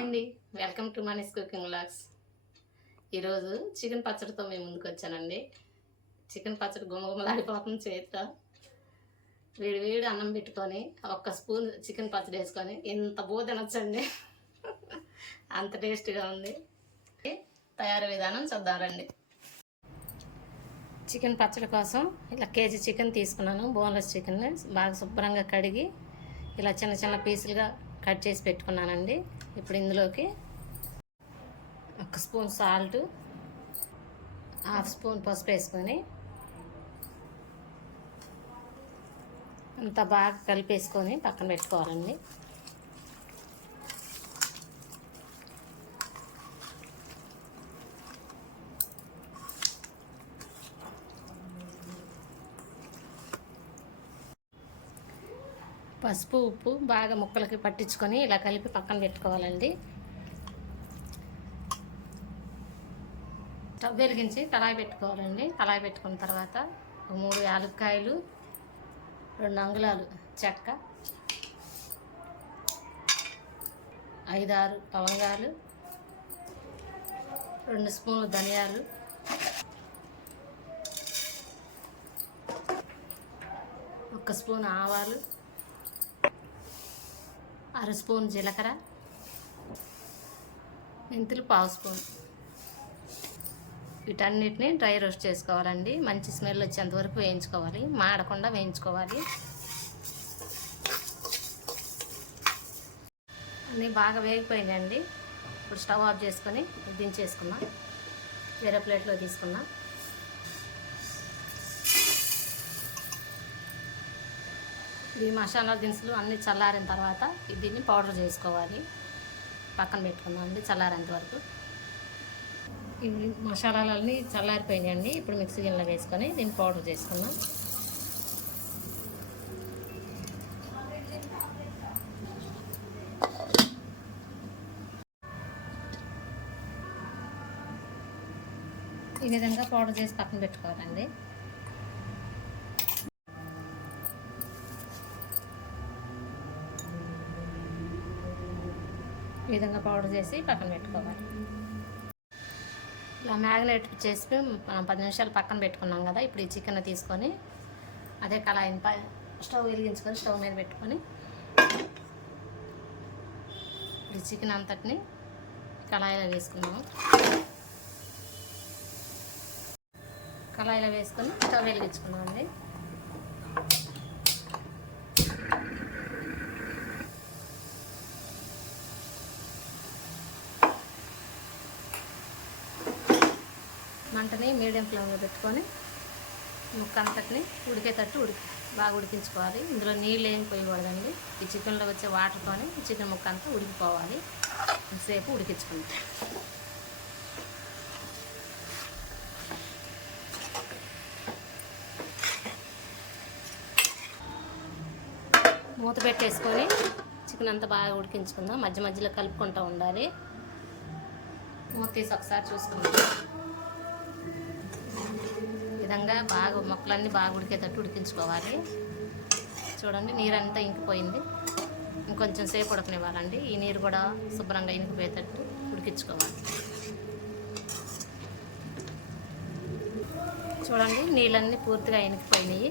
అండి. Welcome to Mani's cooking vlogs ఈరోజు chicken పచ్చడితో మేము ముందుకు వచ్చానండి. చికెన్ పచ్చడి గుమగుమలాడిపోతుంది చేతితో. వేడి వేడి అన్నం పెట్టుకొని ఒక్క స్పూన్ చికెన్ పచ్చడి వేసుకొని ఇంత బూ తినొచ్చండి. అంత టేస్టీగా ఉంది. తయారు విధానం చూద్దామండి. చికెన్ పచ్చడి కోసం ఇలా కేజీ చికెన్ తీసుకున్నాను. Boneless chicken. బాగా శుభ్రంగా కడిగి ఇలా చిన్న చిన్న పీసులుగా కట్ చేసి పెట్టుకున్నానండి. ఇప్పుడు ఇందులోకి ఒక స్పూన్ సాల్ట్ హాఫ్ స్పూన్ పసుపు వేసుకొని అంతా బాగా కలిపేసుకొని పక్కన పెట్టుకోవాలండి. పసుపు ఉప్పు బాగా ముక్కలకి పట్టించుకొని ఇలా కలిపి పక్కన పెట్టుకోవాలండి. స్టవ్ వెలిగించి కళాయి పెట్టుకోవాలండి. కళాయి పెట్టుకున్న తర్వాత ఒక మూడు యాలక్కాయలు రెండు అంగుళాలు చెక్క ఐదారు లవంగాలు రెండు స్పూన్లు ధనియాలు ఒక స్పూన్ ఆవాలు అర స్పూన్ జీలకర్ర మెంతులు పావు స్పూన్. వీటన్నిటిని డ్రై రోస్ట్ చేసుకోవాలండి. మంచి స్మెల్ వచ్చేంత వరకు వేయించుకోవాలి. మాడకుండా వేయించుకోవాలి. అన్నీ బాగా వేగిపోయినాయండి. ఇప్పుడు స్టవ్ ఆఫ్ చేసుకొని దించేసుకున్నాం వేరే ప్లేట్లో తీసుకున్నాం ఈ మసాలా దినుసులు అన్నీ చల్లారిన తర్వాత దీన్ని పౌడర్ చేసుకోవాలి. పక్కన పెట్టుకుందామండి చల్లారేంత వరకు. ఇవి మసాలాలన్నీ చల్లారిపోయినాయండి ఇప్పుడు మిక్సీ గిన్నెలో వేసుకొని దీన్ని పౌడర్ చేసుకుందాం. ఈ విధంగా పౌడర్ చేసి పక్కన పెట్టుకోవాలండి. ఈ విధంగా పౌడర్ చేసి పక్కన పెట్టుకోవాలి. ఇలా మ్యాగ్నేట్ చేసి మనం పది నిమిషాలు పక్కన పెట్టుకున్నాం కదా ఇప్పుడు ఈ చికెన్ తీసుకొని అదే కళాయిని స్టవ్ వెలిగించుకొని స్టవ్ మీద పెట్టుకొని ఈ చికెన్ అంతటిని కళాయిలో వేసుకున్నాము కళాయిలో వేసుకొని స్టవ్ వెలిగించుకున్నామండి మంటని మీడియం ఫ్లేమ్లో పెట్టుకొని ముక్క అంతటిని ఉడికేటట్టు ఉడికి బాగా ఉడికించుకోవాలి. ఇందులో నీళ్ళు ఏం పోయకూడదండి. ఈ చికెన్లో వచ్చే వాటర్తోనే చికెన్ ముక్క అంతా ఉడికిపోవాలి. సేపు ఉడికించుకుంటాం మూత పెట్టేసుకొని చికెన్ అంతా బాగా ఉడికించుకుందాం. మధ్య మధ్యలో కలుపుకుంటూ ఉండాలి. మూత తీసి ఒకసారి చూసుకుందాం. విధంగా బాగా మొక్కలన్నీ బాగా ఉడికేటట్టు ఉడికించుకోవాలి. చూడండి నీరంతా ఇంకిపోయింది. ఇంకొంచెం సేపు ఉడకనివ్వాలండి. ఈ నీరు కూడా శుభ్రంగా ఇంకిపోయేటట్టు ఉడికించుకోవాలి. చూడండి నీళ్ళన్నీ పూర్తిగా ఇనికిపోయినాయి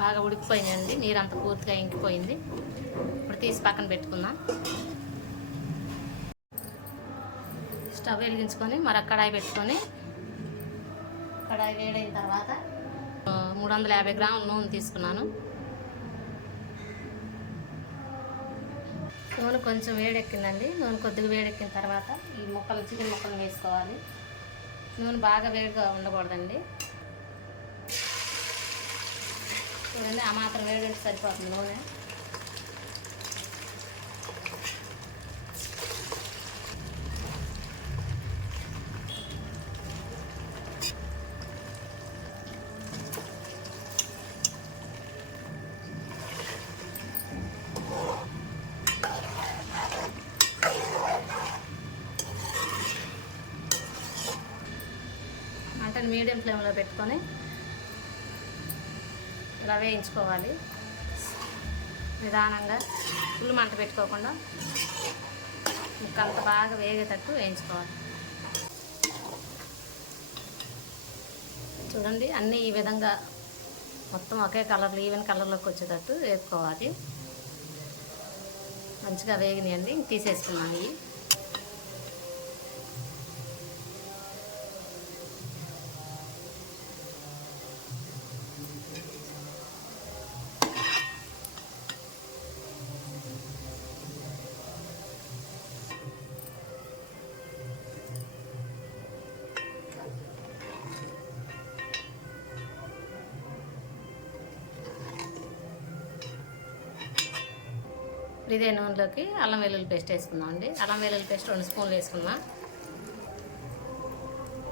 బాగా ఉడికిపోయినాయండి. నీరు అంతా పూర్తిగా ఇంకిపోయింది. ఇప్పుడు తీసి పక్కన పెట్టుకుందాం. స్టవ్ వెలిగించుకొని మరొక కడాయి పెట్టుకొని కడాయి వేడైన తర్వాత మూడు వందల యాభై గ్రాముల నూనె తీసుకున్నాను. నూనె కొంచెం వేడెక్కిందండి. నూనె కొద్దిగా వేడెక్కిన తర్వాత ఈ ముక్కలు చికెన్ ముక్కలు వేసుకోవాలి. నూనె బాగా వేడిగా ఉండకూడదండి. చూడండి ఆ మాత్రం వేడి సరిపోతుంది నూనె మంటను మీడియం ఫ్లేమ్లో పెట్టుకొని ఇలా వేయించుకోవాలి. నిదానంగా ఫుల్ మంట పెట్టుకోకుండా ముక్క అంత బాగా వేగేటట్టు వేయించుకోవాలి. చూడండి అన్నీ ఈ విధంగా మొత్తం ఒకే కలర్లో ఈవెన్ కలర్లోకి వచ్చేటట్టు వేపుకోవాలి. మంచిగా వేగినాయండి. తీసేసుకున్నాను ఇవి. ఇదే నూనెలోకి అల్లం వెల్లుల్లి పేస్ట్ వేసుకుందాం అండి అల్లం వెల్లుల్లి పేస్ట్ రెండు స్పూన్లు వేసుకుందాం.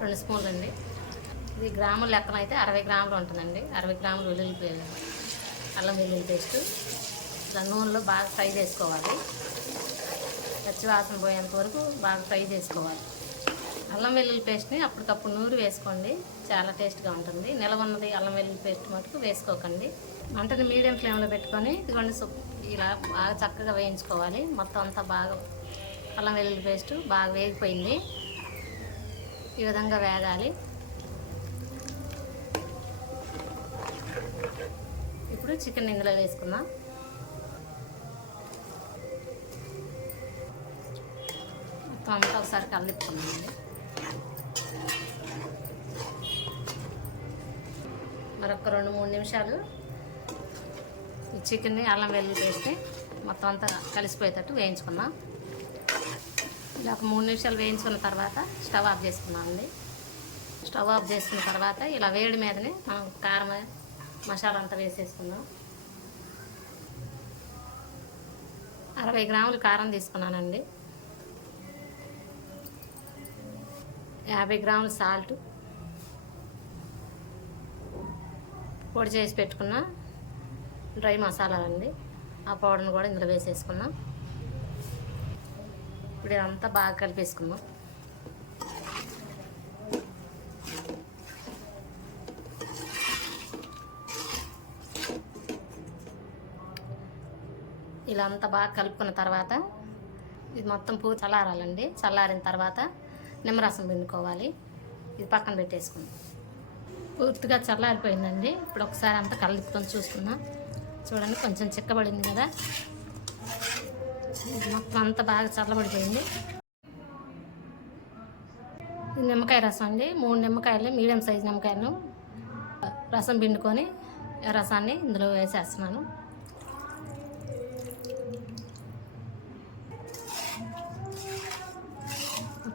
రెండు స్పూన్లు అండి. ఇది గ్రాముల లెక్కన అయితే అరవై గ్రాములు ఉంటుందండి. అరవై గ్రాములు వెల్లుల్లి పే- అల్లం వెల్లుల్లి పేస్ట్. దాని నూనెలో బాగా ఫ్రై చేసుకోవాలి. పచ్చి వాసన పోయేంత వరకు బాగా ఫ్రై చేసుకోవాలి. అల్లం వెల్లుల్లి పేస్ట్ని అప్పటికప్పుడు నూరు వేసుకోండి. చాలా టేస్ట్గా ఉంటుంది. నిలవ ఉన్నది అల్లం వెల్లుల్లి పేస్ట్ మటుకు వేసుకోకండి. మంటని మీడియం ఫ్లేమ్లో పెట్టుకొని ఇదిగోండి ఇలా బాగా చక్కగా వేయించుకోవాలి. మొత్తం అంతా బాగా అల్లం వెల్లుల్లి పేస్ట్ బాగా వేగిపోయింది. ఈ విధంగా వేగాలి. ఇప్పుడు చికెన్ ఇందులో వేసుకుందాం. మొత్తం అంతా ఒకసారి కలిపుకుందామండి. మరొక రెండు మూడు నిమిషాలు ఈ చికెన్ని అల్లం వెల్లుల్లి వేస్తే మొత్తం అంతా కలిసిపోయేటట్టు వేయించుకున్నాం ఇలా ఒక మూడు నిమిషాలు వేయించుకున్న తర్వాత స్టవ్ ఆఫ్ చేసుకున్నామండి అండి. స్టవ్ ఆఫ్ చేసుకున్న తర్వాత ఇలా వేడి మీదనే మనం కారం మసాలా అంతా వేసేసుకుందాం. అరవై గ్రాములు కారం తీసుకున్నానండి. యాభై గ్రాములు సాల్ట్ పొడి చేసి పెట్టుకున్న డ్రై మసాలాలండి ఆ పౌడర్ని కూడా ఇందులో వేసేసుకున్నాం ఇప్పుడు ఇదంతా బాగా కలిపేసుకుందాం. ఇలా అంతా బాగా కలుపుకున్న తర్వాత ఇది మొత్తం పూ చల్లారాలండి. చల్లారిన తర్వాత నిమ్మరసం పిండుకోవాలి. ఇది పక్కన పెట్టేసుకుందాం. పూర్తిగా చల్లారిపోయిందండి. ఇప్పుడు ఒకసారి అంతా కలుపుకొని చూసుకుందాం చూడండి కొంచెం చిక్కబడింది కదా. మొత్తం అంతా బాగా చల్లబడిపోయింది. నిమ్మకాయ రసం అండి. మూడు నిమ్మకాయలు మీడియం సైజ్ నిమ్మకాయలను రసం పిండుకొని రసాన్ని ఇందులో వేసేస్తున్నాను.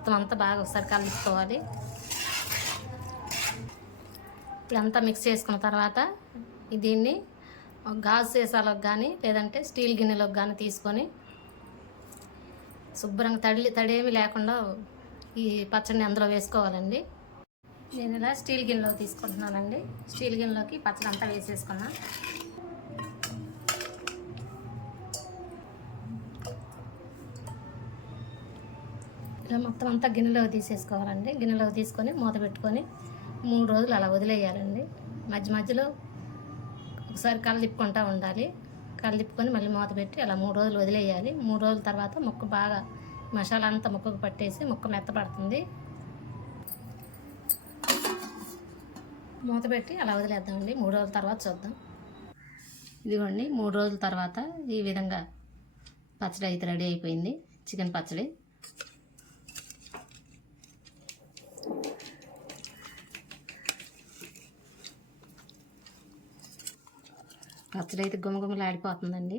మొత్తం అంతా బాగా ఒకసారి కలుపుకోవాలి ఇదంతా మిక్స్ చేసుకున్న తర్వాత దీన్ని గాజు సీసాలోకి కానీ లేదంటే స్టీల్ గిన్నెలోకి కానీ తీసుకొని శుభ్రంగా తడి తడేమి లేకుండా ఈ పచ్చడిని అందులో వేసుకోవాలండి. నేను ఇలా స్టీల్ గిన్నెలో తీసుకుంటున్నానండి. స్టీల్ గిన్నెలోకి పచ్చడి అంతా వేసేసుకున్నాను ఇట్లా మొత్తం అంతా గిన్నెలో తీసేసుకోవాలండి. గిన్నెలో తీసుకొని మూత పెట్టుకొని మూడు రోజులు అలా వదిలేయాలండి. మధ్య మధ్యలో ఒకసారి కళ్ళు తిప్పుకుంటా ఉండాలి. కళ్ళు తిప్పుకొని మళ్ళీ మూత పెట్టి అలా మూడు రోజులు వదిలేయాలి. మూడు రోజుల తర్వాత ముక్క బాగా మసాలా అంతా ముక్కకు పట్టేసి ముక్క మెత్తపడుతుంది మూత పెట్టి అలా వదిలేద్దామండి. మూడు రోజుల తర్వాత చూద్దాం. ఇదిగోండి మూడు రోజుల తర్వాత ఈ విధంగా పచ్చడి అయితే రెడీ అయిపోయింది. చికెన్ పచ్చడి. పచ్చడి అయితే గుమగుమలాడిపోతుందండి.